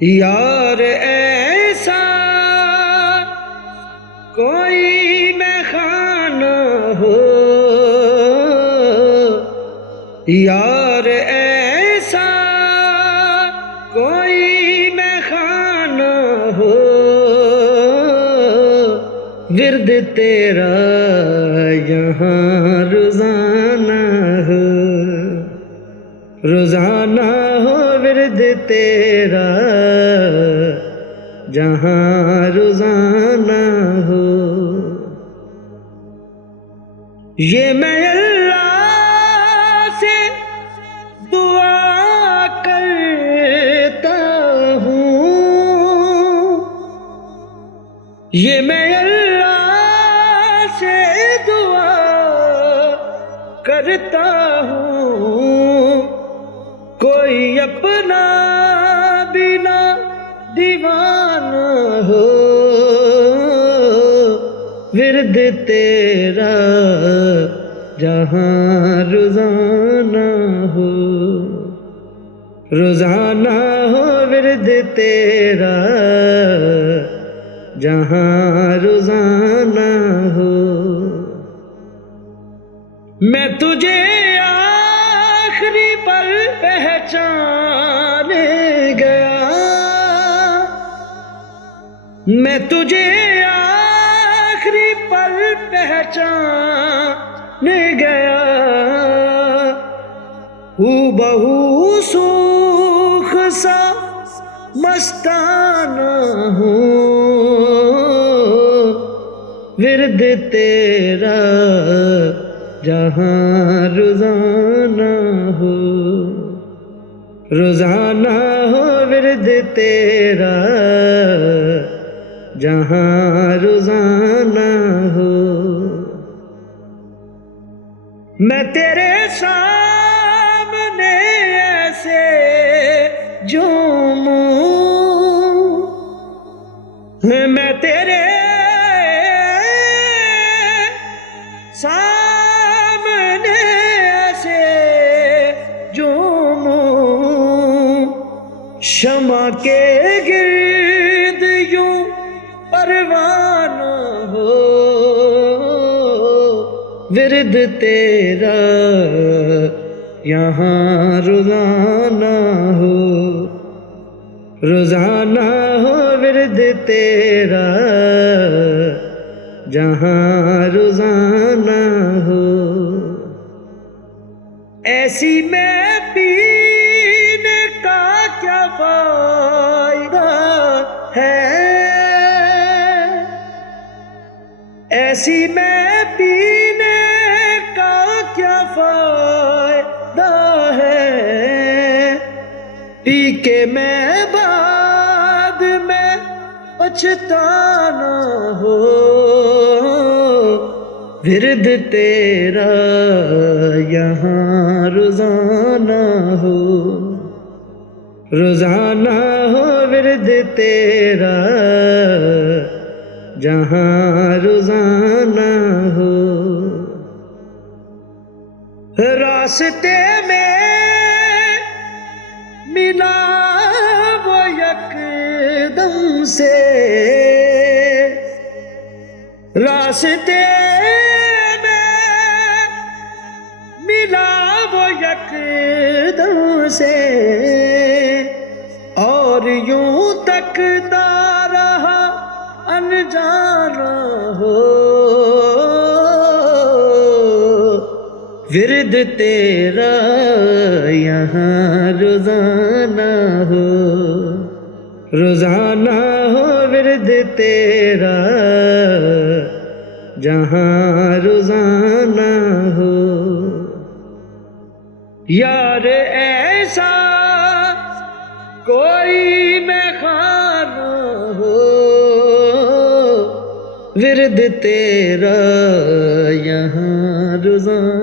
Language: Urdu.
یار ایسا کوئی میخانہ ہو، یار ایسا کوئی میخانہ ہو، ورد تیرا یہاں روزانہ ہو، روزانہ ہو ورد تیرا جہاں روزانہ ہو۔ یہ میں اللہ سے دعا کرتا ہوں، یہ میں اللہ سے دعا کرتا ہوں، کوئی اپنا بنا دیوانہ ہو، ورد تیرا جہاں روزانہ ہو، روزانہ ہو ورد تیرا جہاں روزانہ ہو۔ میں تجھے آخری پل پہچان گیا، میں تجھے آخری پل پہچان گیا، بہو سوکھ سا مستانہ ہوں، ورد تیرا جہاں روزانہ ہو، روزانہ ہو ورد تیرا جہاں روزانہ ہو۔ میں تیرے سامنے ایسے جھوموں، میں تیرے سامنے ایسے جھوموں، شمع کے گرد یوں پروانہ ہو، ورد تیرا یہاں روزانہ ہو، روزانہ ہو ورد تیرا جہاں روزانہ ہو۔ ایسی میں پینے کا کیا فائدہ ہے، ایسی میں پینے کا کیا فائدہ ہے، پی کے میں بعد میں پچھتانا ہو، ورد تیرا یہاں روزانہ ہو، روزانہ ہو ورد تیرا جہاں روزانہ ہو۔ راستے میں ملا وہ یکدم سے، راستے میں ملا وہ یکدم سے، اور یوں تکتا رہا انجانا ہو، ورد تیرا یہاں روزانہ ہو، روزانہ ہو ورد تیرا جہاں روزانہ ہو۔ یار ایسا کوئی میخانہ ہو، ورد تیرا یہاں روزانہ